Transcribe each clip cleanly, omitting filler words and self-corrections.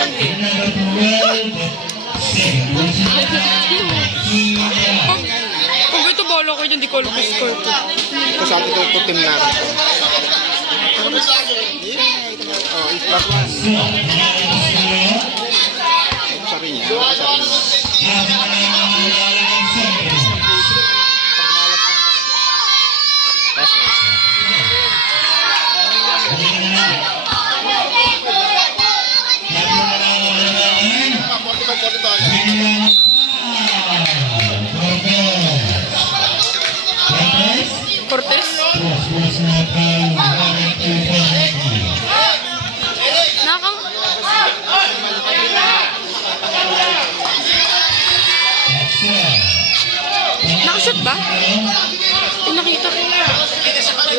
lang eh. Kung ito bolo ko yun, hindi ko alam kung score ko. Ito sa atin ito team natin. Oh, is plus one. Sorry niya. Cortez? Nakang... Nakashoot ba? Pinakita ko. Sakit sa kamay.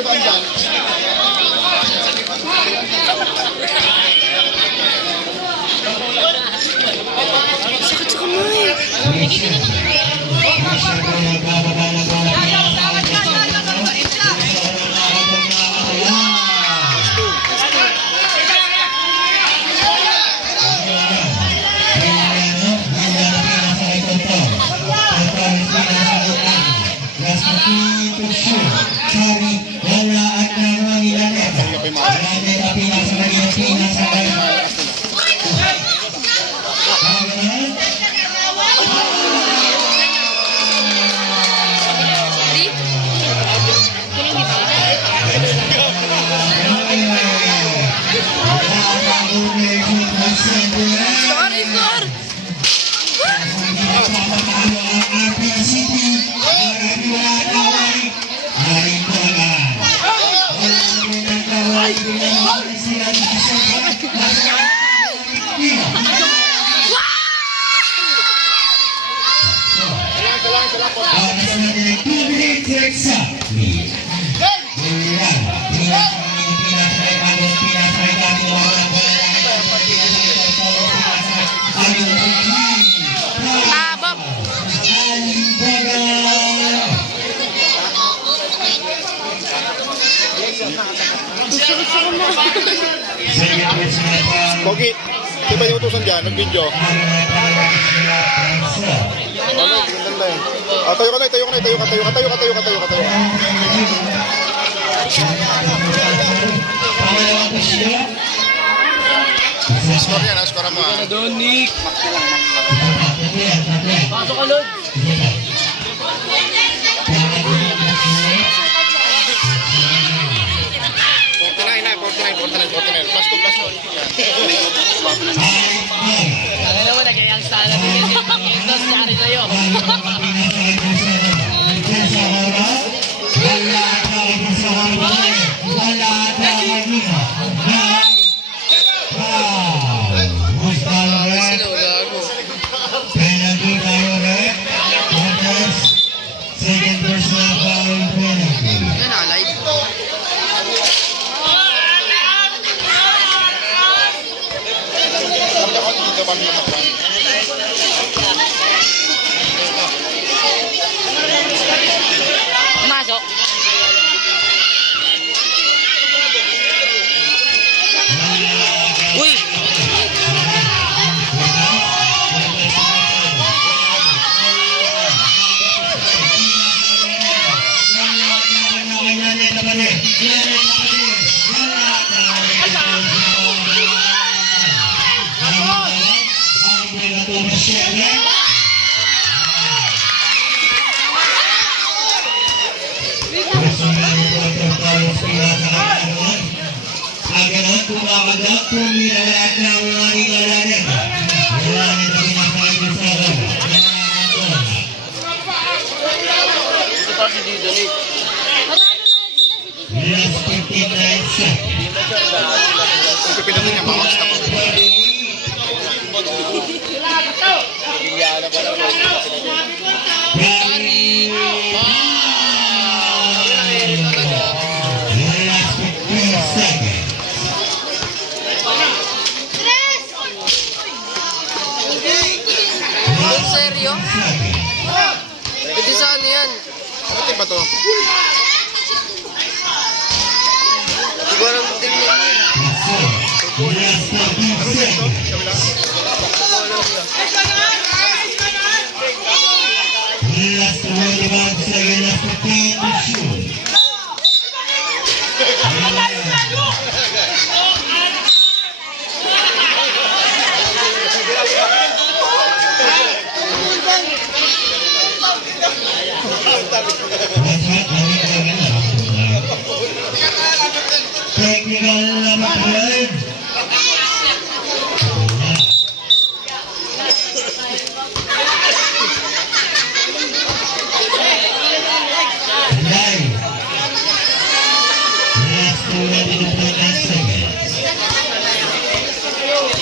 Pogi, di ba yung utusan dyan? Nag-video? Ano? Ganda yun. Tayo ka na, tayo ka. Score yan, score mo. Doon, Nick. Pasok ka, Lord. Plus 2, plus 1. Alam mo, nagayang style na bigyan din ng ito. Siyari sa'yo. Masok. Uy! Agad kumakagat kung nilalat na mga nilalanin. Wala na ito pinakain sa akin. Ito pa si Dido, Nick. Last 59 seconds. Kung pipindutin niya, mawas na po. Bigyan na pala po. Last 15 seconds. Seryo? Pwede sa ano yan? Ano team ba to? Di ko alam team yan. Last 15 seconds.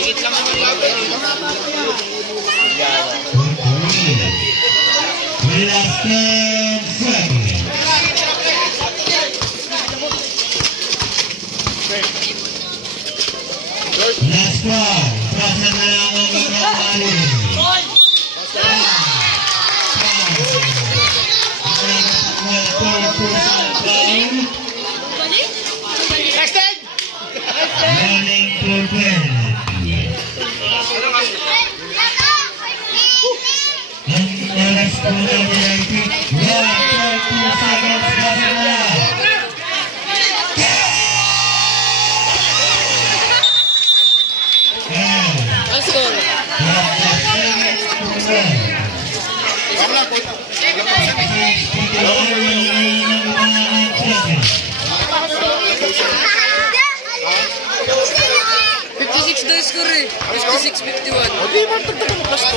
Dikit lang naman laban. Last 10 seconds. Last round. Pasa na lang ang inyong alin. Running for penalty. Ang oras po na penalty. 1 seconds pasa na lang. Ang score. Tama lang, coach. 56 daw yung score eh. 56-51. O di ba, tagdagan mo plus 2.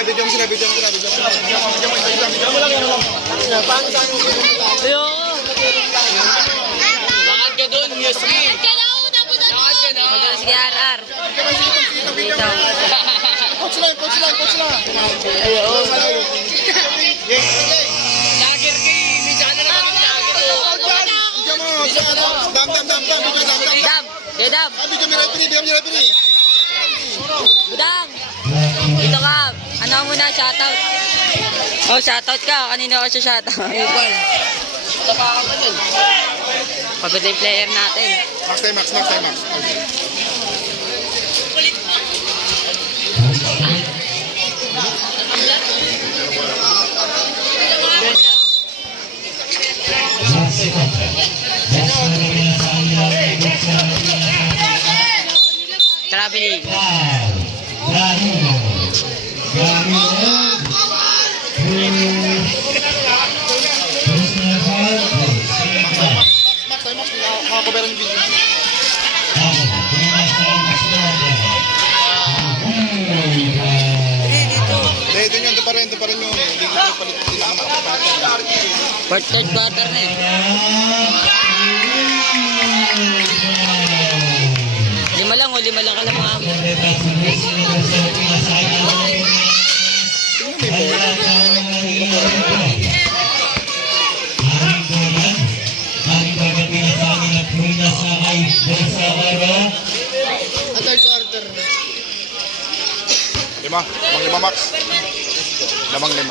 Bigyan mo sila. Ayoko. Bakit ka doon, Yasmin? Bakit ka na? Sige, RR. Coach lang. Lager kay, minsan ka na naman ang lager. Bigyan mo. Dam. Dam. Dam. Bigyan mo referee. Budang. Dito ka. Ano muna, shoutout. Oh, shoutout ka. Kanina ka siya shoutout. Ayun. Tapa ka pa nun. Pagod yung player natin. Max. Traveling. Max. Makakabaran yung video. Ito pa rin yun. Hindi ko palit sila ang makapatid. Third quarter na eh. Lima lang ka lang mga amo. Third quarter na. Lima, Max. Lamang 5.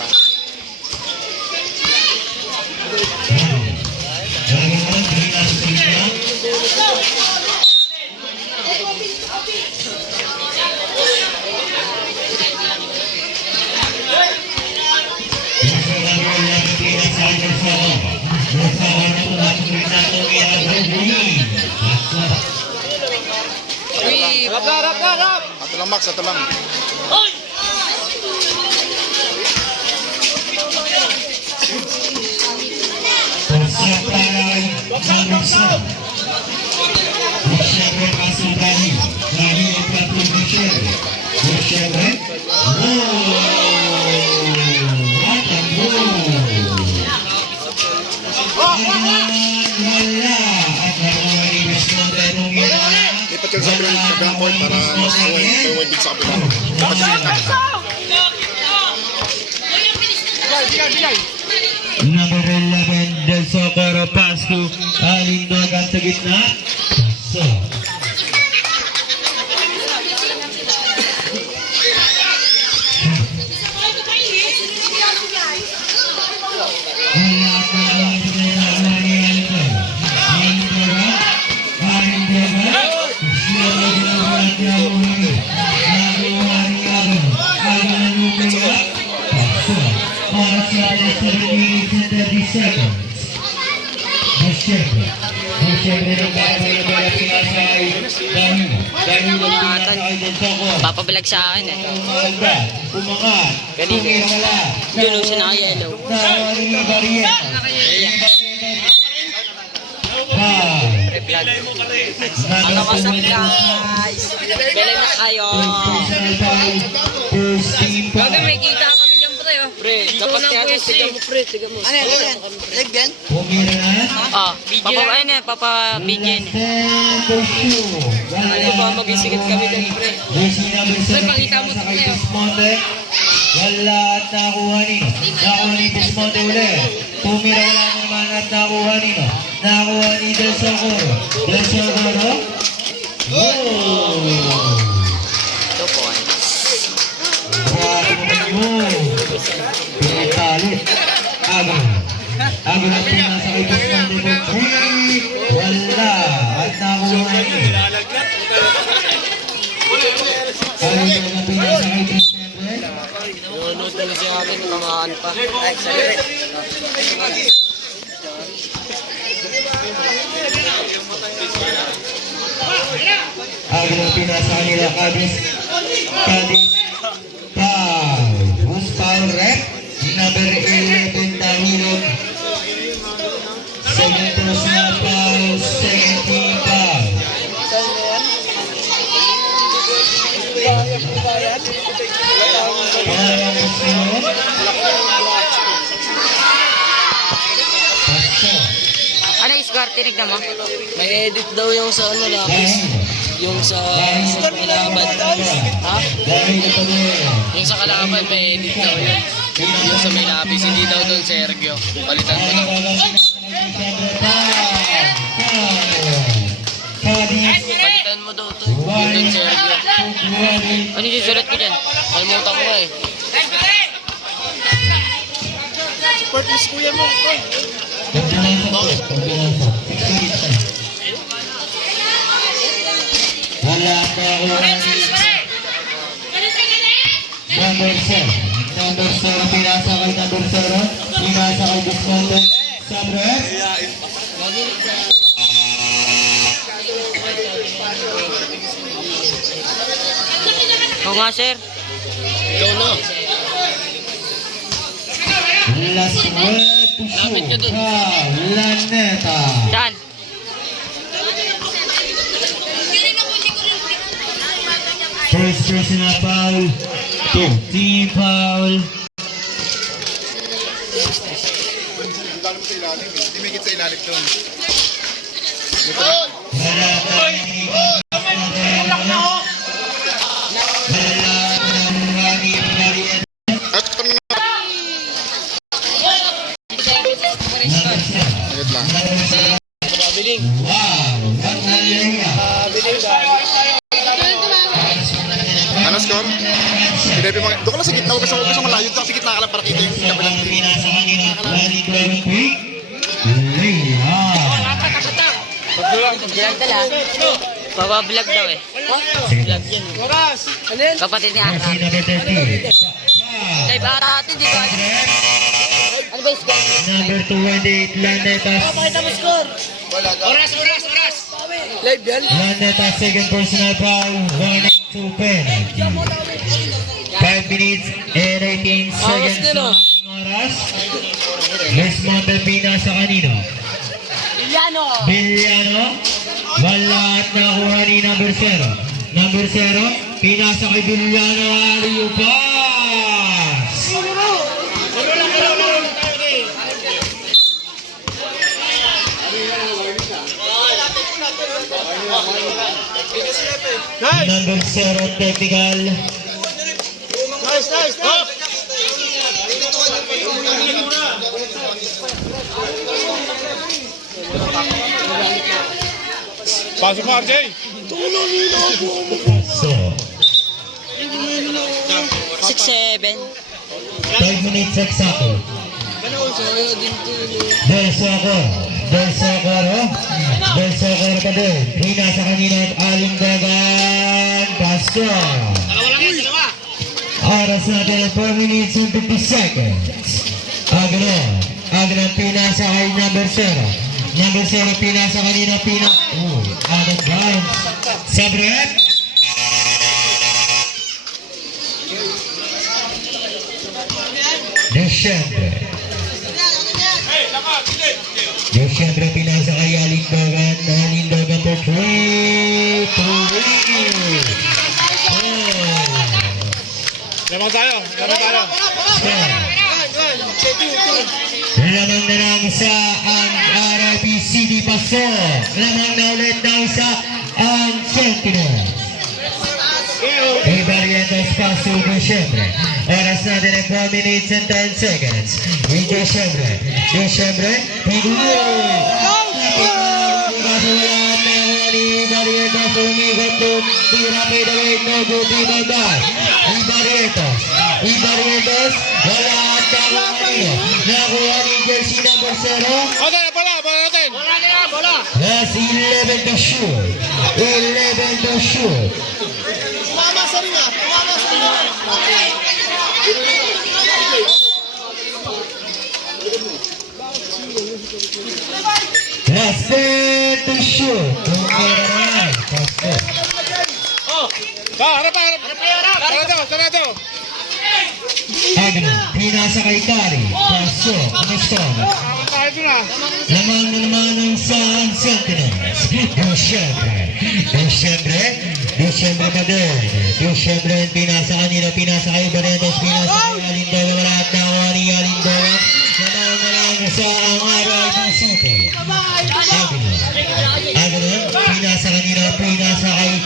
Harap! Ato lang, Max. Lipat yun sa kabilang court para mas forward din sa kabilang. Number 11 Del Socorro pass to Aling Dogan sa gitna. So Papabalag sa akin eh. Kanina. Yun siya naka-yellow. Five, Ano ka sa guys? Belen na kayo. Grabe, may kita kami dyan, pre. Oh. Pre, dapat kaya tignan mo, pre. Tignan mo. Ano yan? Leg yan? Ah, ayun eh, papa-bigyan. Ano ba, mag-isigit kami dyan, pre. Pre, pakita mo ito kayo. Wala at nakuha nino. Nakuha ni Bismonte ulit. Pumira wala na naman at nakuha nino. Nakuha ni Del Socorro. Del Socorro. Oh! 2 points. Grabe naman yun. Pinatalo. Agro. Agro na pinasa kay Bismonte po. 3. Wala at nakuha nino. Agro na pinasa kay Bismonte. Nanonood na siya akin, nakamaan pa. Ay, sorry. Agro pinasa nila Cadiz. Who's foul rep? Number 11 Tahirog. Second personal foul, second team foul. Pangalawang personal. Paso. Ano yung score? Tinignan mo? May edit daw yung sa ano lapis. Yung sa kalaban. Ha? Yung sa kalaban may edit daw yun. Yung sa may lapis, hindi daw doon Sergio. Palitan mo daw. Palitan mo daw to. Yung doon Sergio. Ano yung susulat ko dyan? Kalimutan ko eh. Wala na number 7 pinasa kay number 0 pinasa kay Bismonte Sabre Oo nga, sir. Ikaw na. last word to Lapit ka dun. Laneta Saan? first personal foul team foul Ang dami mo sa ilalim. Hindi may higit sa ilalim doon. wala At ano na? Agad lang. Pabiling. Ano score? Doon ka lang sa gitna. Huwag ka sa malayo. Doon ka sa gitna ka lang para kita yung kabilang team. Vlog dala. Papablog daw eh. Kapatid ni Ara. Live Ara ate, di ba? Ano ba yung score? Number 28 Lanetas Oras! Live yan? Lanetas second personal foul warning to penalty 5 minutes and 18 seconds din, na oh. ating oras Bismonte pinasa kanino? Villano wala at nakuha ni number 0 pinasa kay Villano Aliu pass number 0 technical Pasok mo, RJ! so 6-7. 5 minutes exacto Del Socorro pa din pinasa kanina at Aling Dagan Pasko oras natin at 4 minutes and 50 seconds Agnon pinasa kay number 0 pinasa kanina out of bounds Sabret Desyendre pinasa kay Aling Dagan Lamang tayo. Lamang na lang isa ang RIPCD pasok. Lamang na ulit na isa ang Sentinels. Ibarientos pasubo siyempre. Oras natin ay 4 minutes and 10 seconds. Video siyempre. Piguloy. Kasulaan na yung Ibarientos umigot doon. Tira kay David no good ibabay. Ibarientos. Wala at nakuha. Nakuha ni jersey number 0. Bola natin. That's 11 to shoot. 11 to shoot. That's 10 to shoot. Harap. Sarado. Agno, pinasa kay Kari. Pasok, Nestor. Laman na naman ang isang Sentinels. Disyembre pa din. Disyembre pinasa kanina, pinasa kay Barretos, pinasa kay Alindawa, wala at nakuha ni Alindawa. Laman na lang sa ang RIPCD. Agno, pinasa kanina, pinasa kay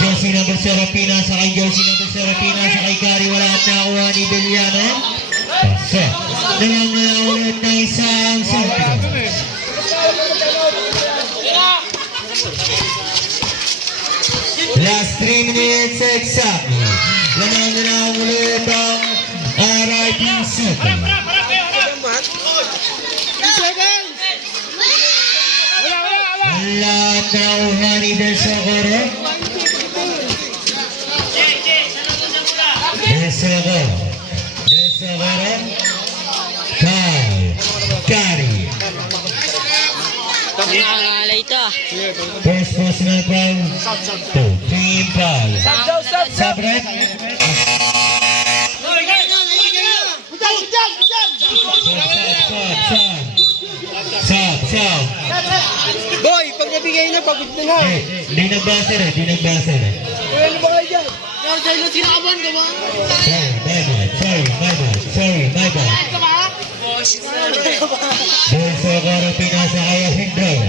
jersey number 0, pinasa kay jersey number 0, pinasa kay Kari, wala at nakuha ni Beliano. Pasok. Laman na lang ulit na isang Sentinels. Last 3 minutes exactly. Laman na lang ulit ang RIPCD. Wala at nakuha ni Del Socorro. Kari. Nangangalay ito ah. First personal foul. 2. Team foul. Sabret. Sab. Boy, pag nabigay na, pagod na na. Di nagbasa na. Ano ba kayo dyan? Dahil na sinakaban ka ba? Sorry, my bad. Del Socorro pinasa kay Alindogan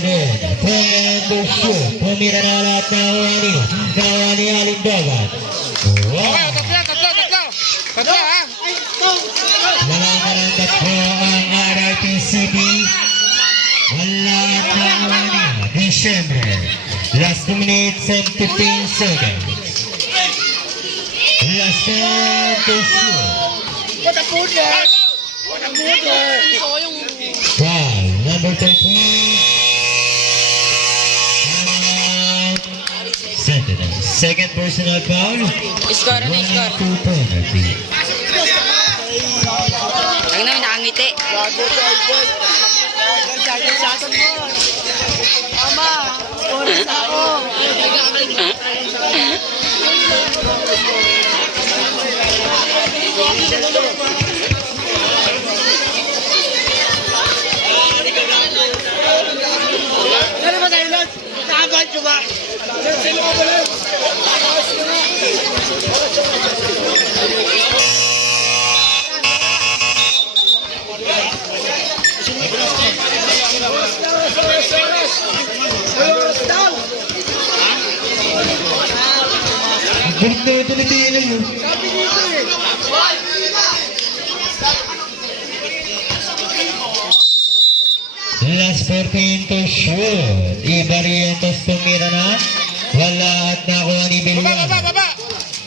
ulit. Point to shoot. Pumira na lahat na nakuha ni Alindogan. Wow! Tatlo ha. Wala na lang tatlo ang RIPCD. Wala at nakuha ni Disyembre. Last 2 minutes and 15 seconds. Last 10 to shoot. Foul, number 13. Sentinel. Second personal foul. Score. 1-2 penalty. Ang namin nakangiti. Ganito tinitingnan mo. Last 14 to shoot. Ibarientos tumira na. Wala at nakuha ni Beliano.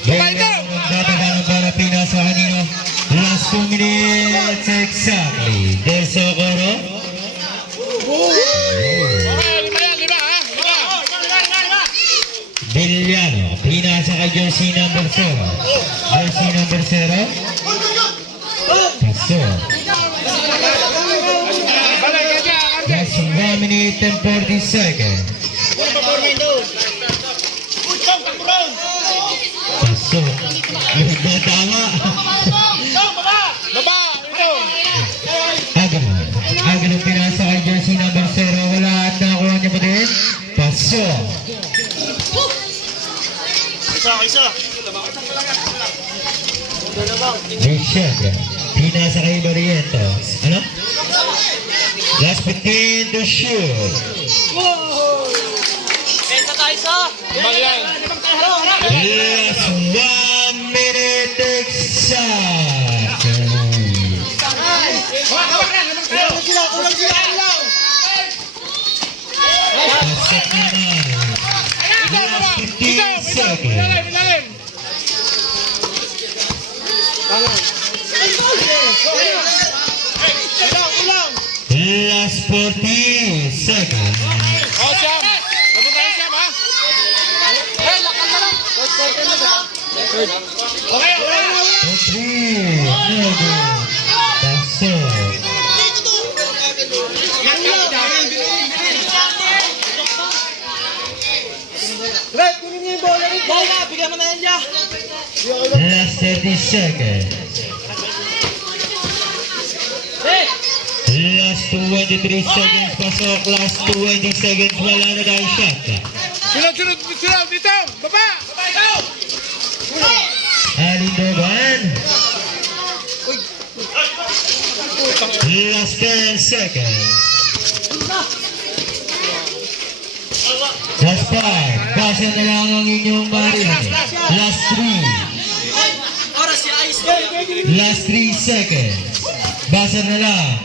Beliano para pinasa kanino. Last 2 minutes exactly. Del Socorro. Beliano. Pinasa kay jersey number 0. Jersey number 0. Pasok. That's 1 minute and 40 seconds. Pasok. Tama. Agano pinasa kay jersey number 0. Wala at nakuha niya pa din. Luciana, pinasa kay Barrientos. Ano? Last 15 to shoot. Last 1 minute exact. Pasok naman. Last 15 seconds. Last 14 seconds. Three, pasok. Last 30 seconds. Last 23 seconds, pasok. Last 20 seconds, wala na dahil shot. Sunod, dito! Baba! Alindogan. Last 10 seconds. Last 5. Basa na lang ang inyong marine. Last 3. Last 3 seconds. Basa na lang.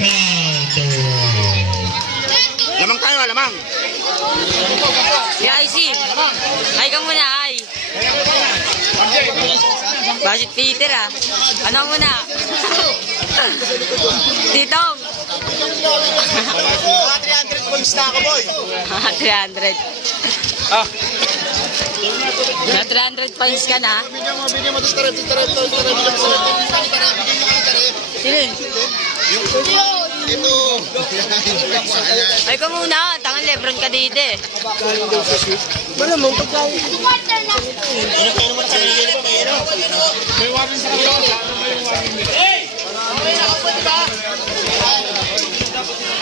Counter. Lamang tayo, lamang. Yeah, I see. Ay ka muna, ay. Bakit Peter ah? Ano muna? Titong. 300 points na ako, boy. 300. Na 300 points ka na. Bigyan mo to tara. Sino yun? Ito. Ay ka muna. Tangan Lebron ka dito eh.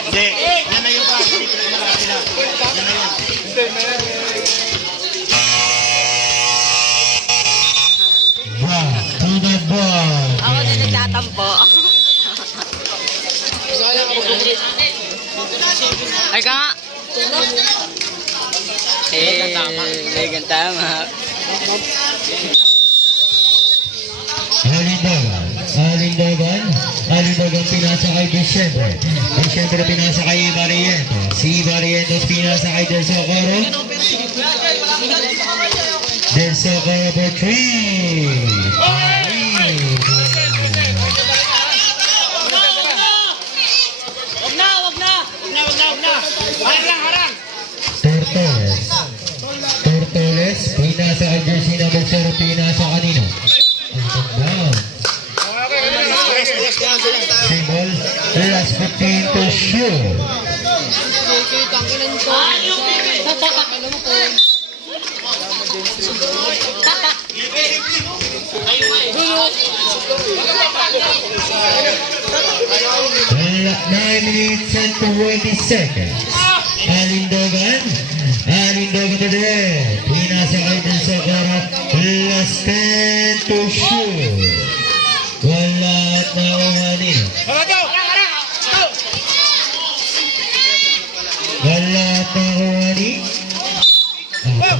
Hindi. Yan na yung To the ball. Ako na nagtatampo. Ay ka nga. Legan tama. Alindogan pinasa kay Diciembre. Diciembre pinasa kay Barrientos. Si Barrientos pinasa kay Del Socorro. Del Socorro for 3. Tortoles, pinasa kay jersey number 0, pinasa kanino? Down. Symbol, last 15 to shoot. Well, 9 minutes and 20 seconds. Alindogan to the red. Pinasa kay Del Socorro. Last 10 to shoot. Wala at nakuhanin. Wala at nakuhanin. Wow.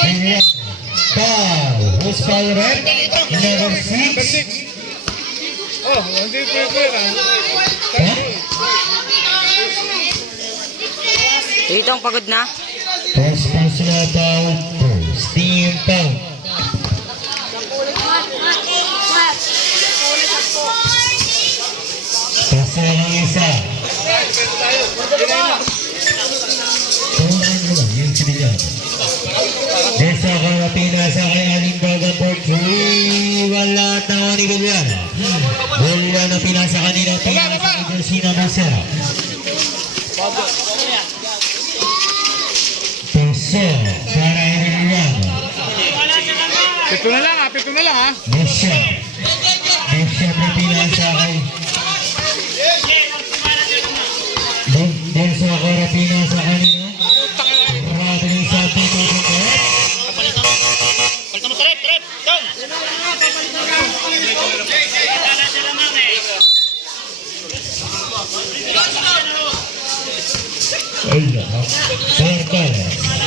Ayan. Foul. Who's foul red? Number 6. Oh, hindi pwede na. Titong pagod na. First personal foul. First team foul. Pasa ang isa. Tunaan naman yung sinilyan. Desa Carapinasa kay Alindogan for 3. Wala at nawa ni Goliana. Goliana pinasa kanina. Pinasa kay jersey number 0. Puso para Goliana. Pito na lang ha. Busya. Siyempre pinasakay. Del Socorro pinasa kanina. Rattling sa tututok.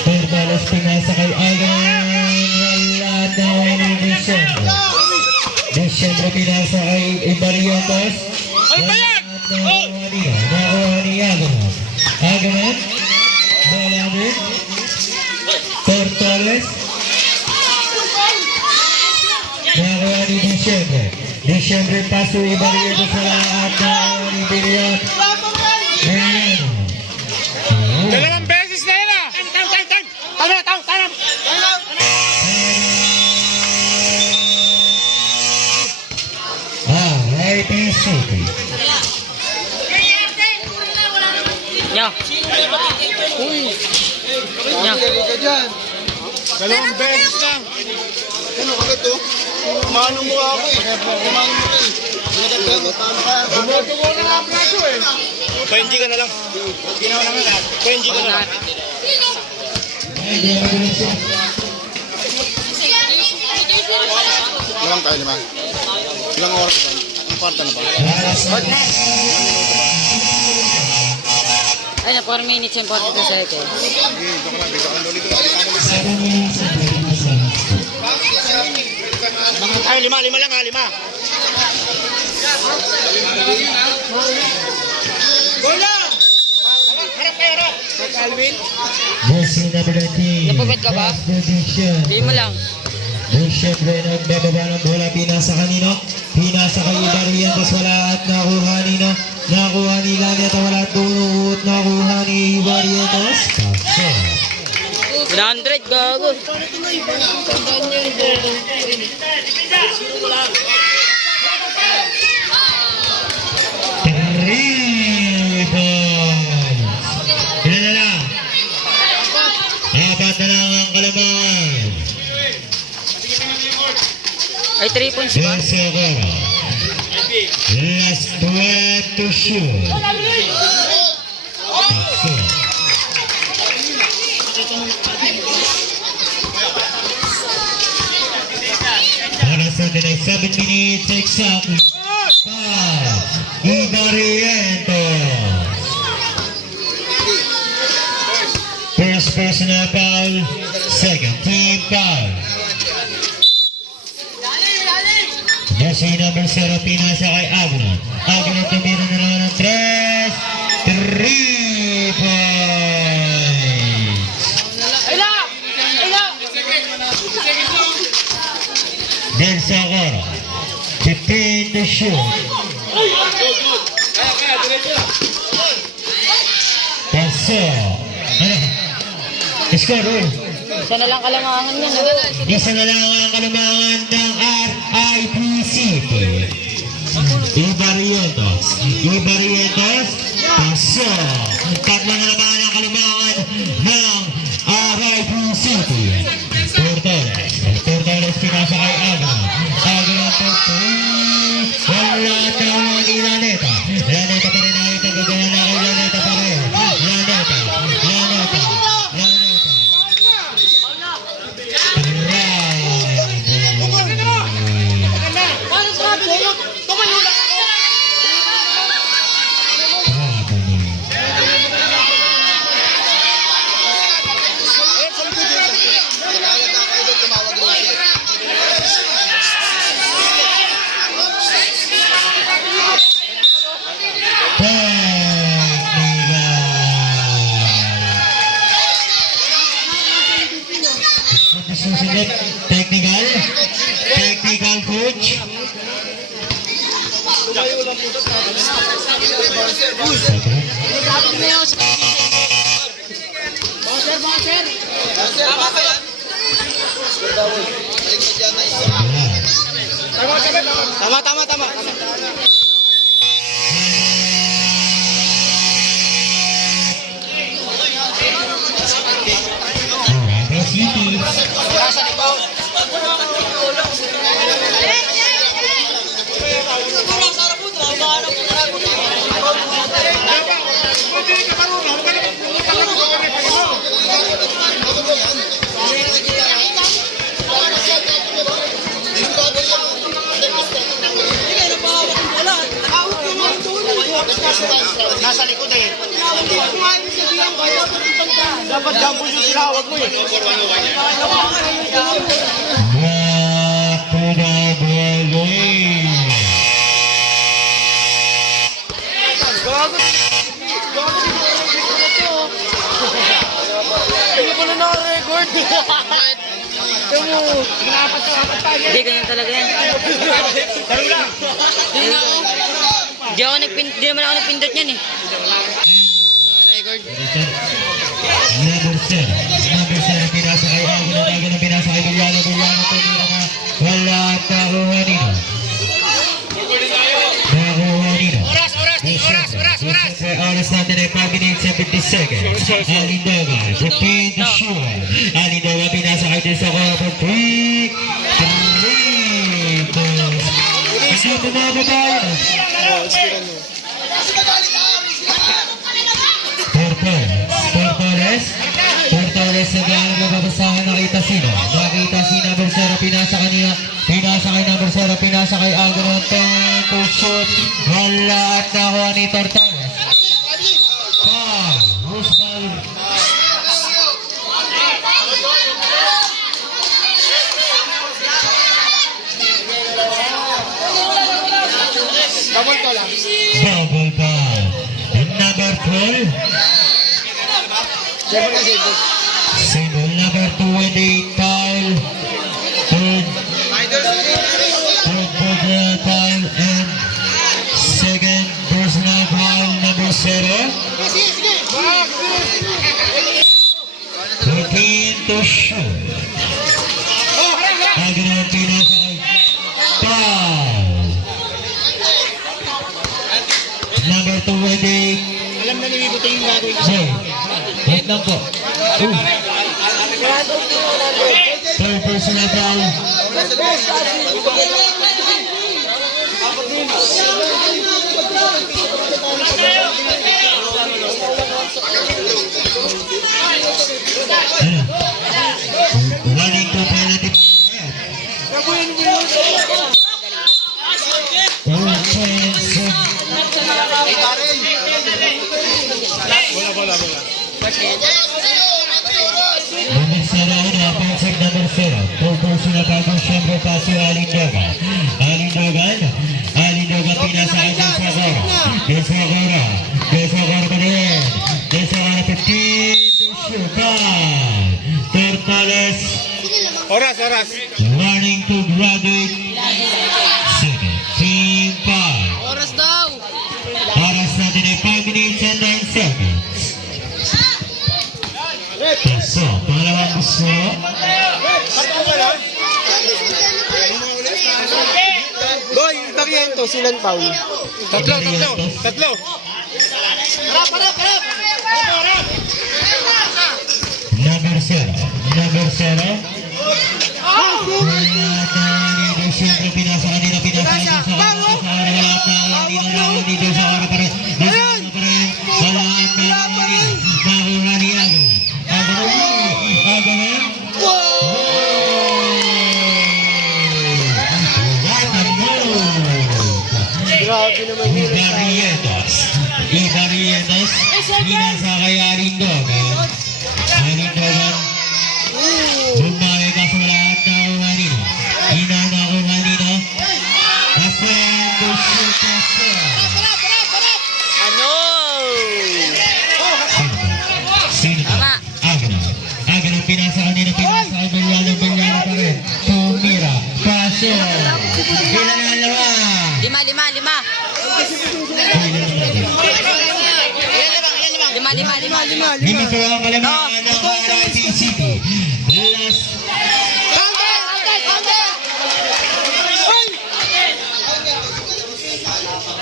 Portales pinasa kay Agan. Wala na wala ni Desyembre pinasa kay Ibariotos. Nakuha ni Agaman. Agaman. Bola din. Portales. Nakuha ni Desyembre. Desyembre paso Ibariotos sa lahat. Nakuha ni Biriot. Dalawang beses na yun ah. Right is City. Nya. Nya. Dalawang beses na. Ano agad to? Kumano mo ako eh. Kumano mo eh. Bumoto ko na nga praso eh. Pahinji ka na lang. Pahinji ka na lang. Ilang tayo naman? Ilang oras ba? Ang kwarta na ba? Ay, na 4 minutes and 42 seconds. Ay, lima lang ha, lima. Bola! Harap kayo, harap! Jersey number 19. Napagod ka ba? Hindi mo lang. Siyempre nagbababa ng bola, pinasa kanino? Pinasa kay Ibarrientos, wala at nakuha nino. Nakuha ni Lanet, wala at dunut. Nakuha ni Ibarrientos. Paso. 100 gago. Three points. Ilan na lang? Apat na lang ang kalamangan. Ay, 3 points ba? Del Socorro. Last 12 to shoot. Paso. Para sa the next 7 minutes exactly. 5. Ibarrientos. First personal foul. Second team foul. Jersey number 0 pinasa kay Agnon. Agnon tumira na lang ng 3 points. Del Socorro, 15 to shoot. Paso. Score, Isa na lang kalamangan yan. isa na lang ang kalamangan ng RIP City. Ibarrientos. Paso. Tatlo na naman ang kalamangan ng RIP City. Portales pinasa kay Agnon. Agnon to 3. Wala tawag ni Laneta. Laneta pa rin ay tagagawa na kay Laneta pa rin. Laneta. Susunod, technical coach. Tama. Nasa likod eh. Dapat jumbo yung tinawag mo eh. Back to the building. Hindi ko na naka-record. Hindi, ganyan talaga yan. Di naman ako nagpindot niyan eh. Number 7, pinasa kay Agno, pinasa kay Bulyano, tumira ka, wala at nakuha nito. Oras natin ay 5 minutes and 50 seconds. Alindoga, repeat the shoot. Alindoga, pinasa kay Desocoro for 3. Kasi bumaba tayo. Torres na gano'n mababasahan, nakita sino? Nakita si number 0, pinasa kanina, pinasa kay number 0, pinasa kay Agno, to shoot, wala at nakuha ni Torres. Foul, who's foul? Double ko lang. Double foul. Number 12. Single number 2 and 8 foul. Third personal foul and second personal foul number 0. Looking to shoot. Agno pinasa foul. Number 2 and 8. Alam na nilibutin yung gagawin ko. Wait lang po. Third personal foul. Running to penalty. Bola. Number 0, offensive number 0. Third personal foul kung siyempre pa si Alindoga. Alindoga pinasa kay Desocoro pa rin. Desocoro 15 to shoot. Torres Oras. running to graduate. Second team foul. Oras daw. Oras natin ay 5 minutes and 9 seconds. So, pangalawang gusto. Boy, itakyan to, silang foul. Tatlo. Number 0. Siyempre pinasa kanina sa Grabe naman yun. Ibarrietos, pinasa kay Alindoga. Bumay ka sa lahat na kumanino. Inana kumanino. Ascendo shoot. Ano? Sino to? Tama. Agno pinasa kanina, pinasa kay Bulyano pa rin. Tumira, pasyo. Ilan na lawa? 5. 5. 5. Lima sa mga malamangan ng RIP City.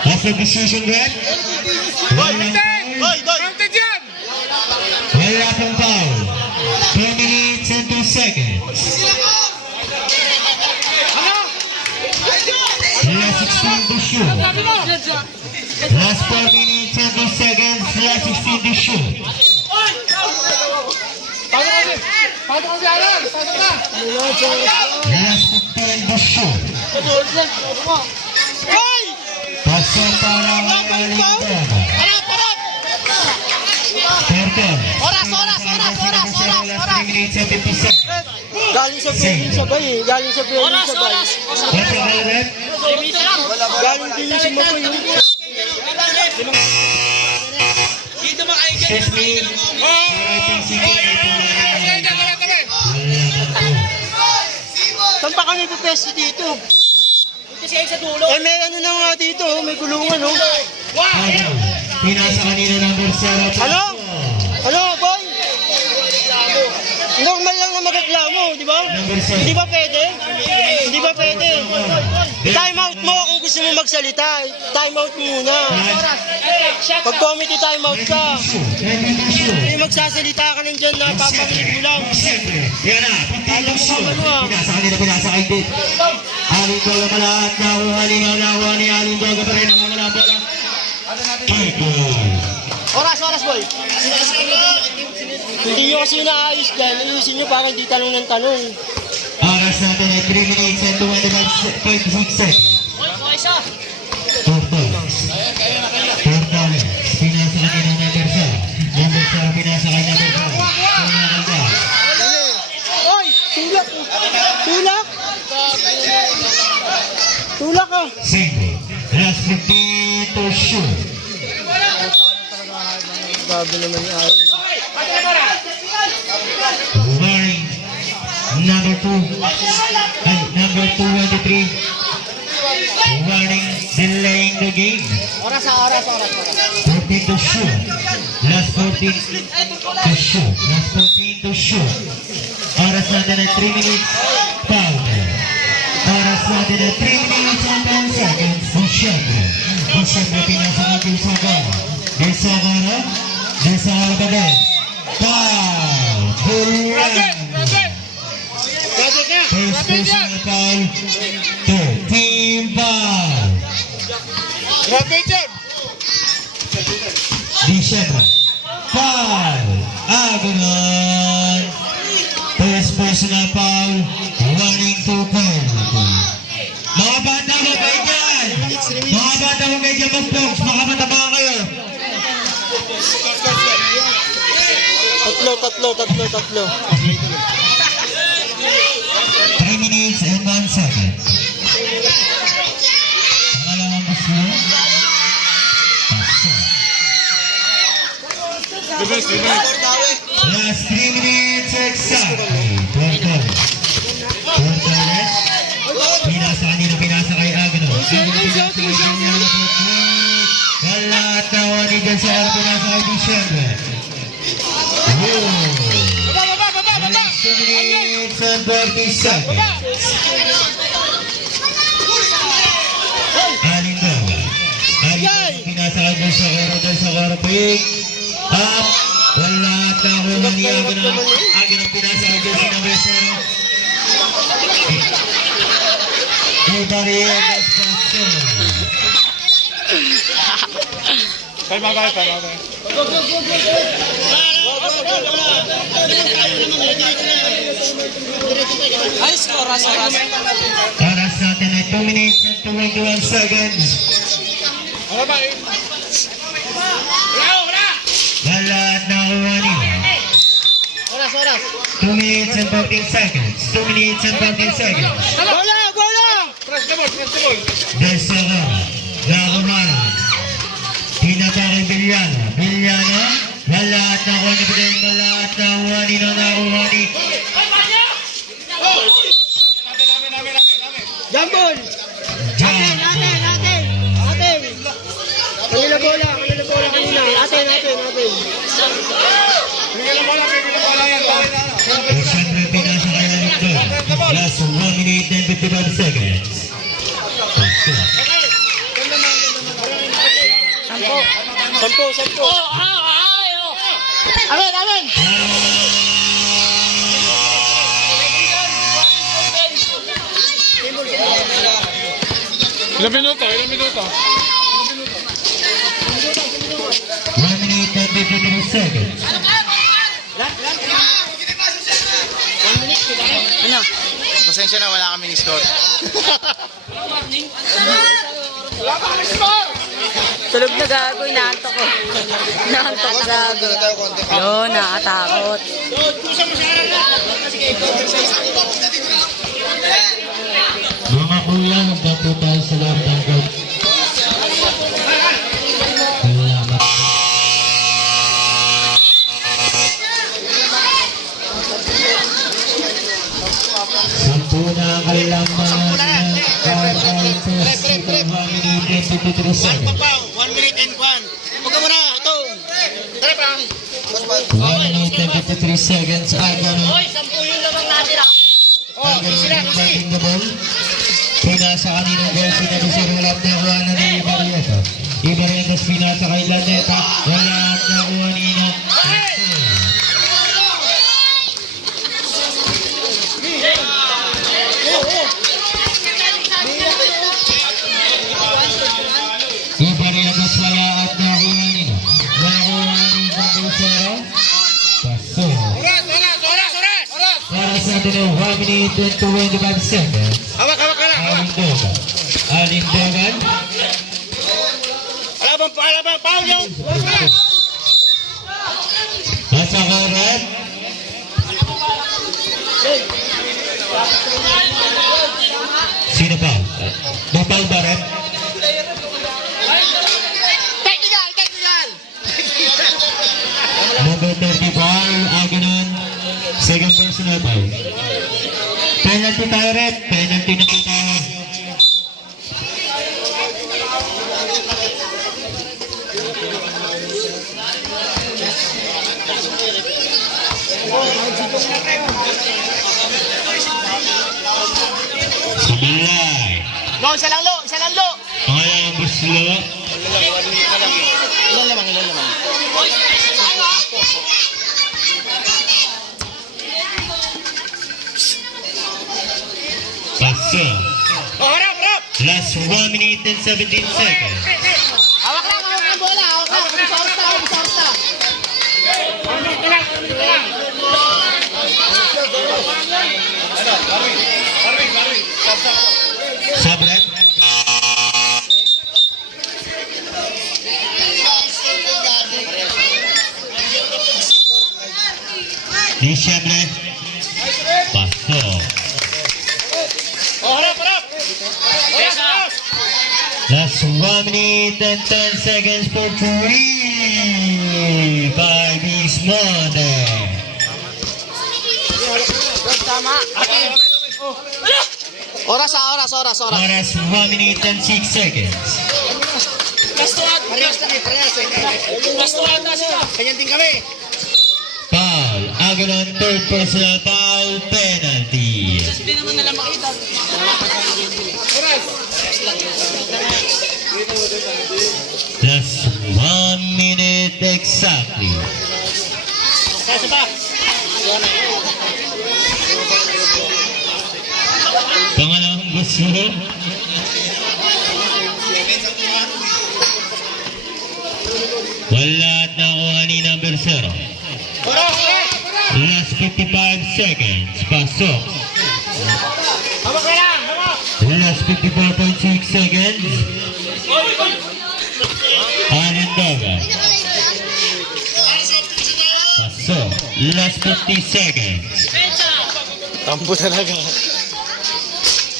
Last of decision red. Counted yan! Wala pong foul. 2 minutes and 2 seconds. Last 16 to shoot. Last 4 minutes and 2 seconds. Last 16 to shoot. Pato kasi Alan! Pato ka! Last 15 to shoot. Pasok para kay Alindog. Turtle. Oras. 3 minutes and 50 seconds. Galing sa Philippines sabay eh. Galing sa Philippines sabay. What's your relevant? Galing din si Makoy yung... Excuse me. Rating si Saan pa kami pupesto dito? Eh may ano na nga dito, may gulungan oh. Pinasa kanina number 0. Ano? Ano boy? Normal lang na magreklamo, di ba? Number 7. Hindi ba pwede? Hindi ba pwede? Time out mo kung gusto mo magsalita. Time out mo muna. Pag committee time out ka. Hindi magsasalita ka lang dyan na paparinig mo lang. Yan na. Pinasa kanina. Alindog ang malahat. Nakuha ni Alindog. Pa rin ang mga bola. Oras boy. Hindi nyo kasi naayos dyan. Ayusin nyo para hindi tanong ng tanong. Oras natin ay 3 minutes and 26 seconds. Turtles. Pinasa kanina number 7. Number 7 pinasa kay number 7. Oy! Tulak! Tulak! Tulak ka! Single. Last 15 to shoot. Bago naman yung ayaw. Warning. Number 2. Ay, number 223. Warning. Delaying the game. Oras. 14 to shoot. Last 14 to shoot. Last 14 to shoot. Oras natin ay 3 minutes. Foul. Oras natin ay 3 minutes and 10 seconds. Siyempre pinasa ng Desagaro. Desagaro ka din. Foul. First personal foul. 13 foul. Diciembre. Foul. Aganon. First personal foul. Warning to penalty. Mga bata mo kayo dyan. Mga bata mo kayo dyan, Mas makamataba kayo. Tatlo. 3 minutes and 1 second. Pangalawang gusto. Last 3 minutes exactly. Torres. Pinasa kay Agno. Wala at nawa ni Gasar. Pinasa kay Diciembre. Last 2 minutes and 40 seconds. Alindog. Pinasa kay Desagaro. Pick up. Wala at nakuha ni Agno. Agno pinasa kay Desagaro. Nobody else passes. Oras natin ay 2 minutes and 21 seconds. Wala at nakuha niya. 2 minutes and 14 seconds. 2 minutes and 14 seconds. Bola! Desagaro. Lagumano. Pinata kay Villano. Wala at nakuha ni Bideng. Wala at nakuha ni nakuha ni. Jambon! John. Atin! Kanila bola kanina. Atin. Siyempre pinasa kay Alindog. Last 1 minute and 55 seconds. Sampo. Amen! Ilang minuto? 1 minute and 53 seconds. Pasensya na, wala kaming score. Wala pa kami score! Tulog na gago, inaantok ko. Inaantok ko gago. Yun, nakatakot. Mga kuya, magdapo tayo sa loob ng court. Salamat. Sampu na ang kanilang mga kakalitos. Ito 1 minute 23 seconds. 1 minute and 1. Huwag ka muna, ito. Tara, Pang. 1 minute 23 seconds. Agano. Batting the ball. Pinasa kaninang goal. Sinabi sa rulap na kuha na ni Ibarieta. Ibarietas pinasa kay Laneta. Wala at nakuha nina. Ibarietas wala at nakuha nina. Nakuha nina Busero. Paso. Para sa atin ay 1 minute and 25 seconds. Hawak ka lang. Alindogan. Alindogan. Alabang, Paul yung. Nasa karat. Sino pa? May Paul ba rin? Technical. Number 34, Aganon. Second personal foul. Penalty tayo rin. Penalty na po tayo. Subilay. Isa lang lo. Pangalang Buslo. Ilan lamang. Paso. Harap. Last 1 minute and 17 seconds. Hawak lang bola. Sorsa. Sabret. Di Sabret. Paso. Harap. Last 1 minute and 10 seconds for 3 by Bismonte. Oras. Oras 1 minute and 6 seconds. Pastuhan na sila. Ganyan din kami. Foul. Aganon, third personal foul, penalty. Hindi naman nila makita. Last 1 minute exactly. Kaso pa. Pangalawang gusto. Wala at nakuha ni number 0. Last 55 seconds. Pasok. Hawak ka lang. Last 54.6 seconds. Alindoga. Pasok. Last 50 seconds. Tampo talaga.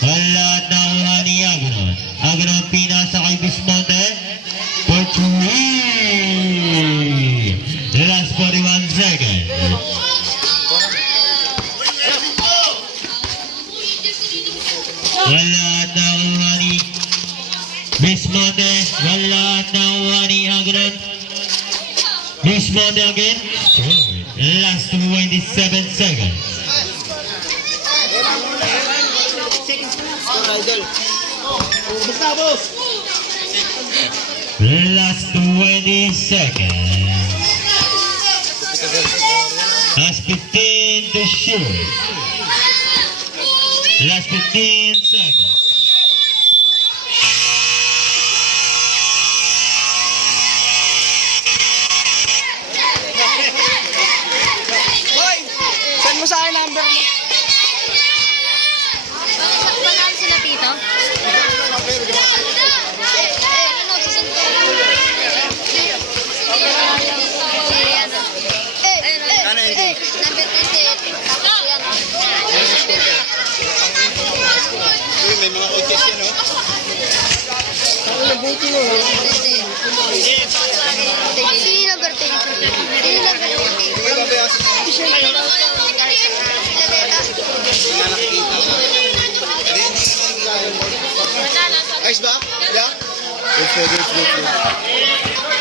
Wala at nakuha ni Aganon. Aganon pinasa kay Bismonte. For 3. Last 41 seconds. Wala at nakuha ni Bismonte. Wala at nakuha ni Aganon. Bismonte again. Last 27 seconds. Last 20 seconds. Last 15 to shoot. Last 15 seconds. Boy, send mo sa akin number mo. Panalo sila, Tito? Ano, sasend ko. Number 28. Tapos yan. Uy, may mga coaches yan, no? Ang nabuti mo. Sino yung number 10? Sino yung number 10? May babayasin mo. Ayos ba? Yeah? Good, good, good, good.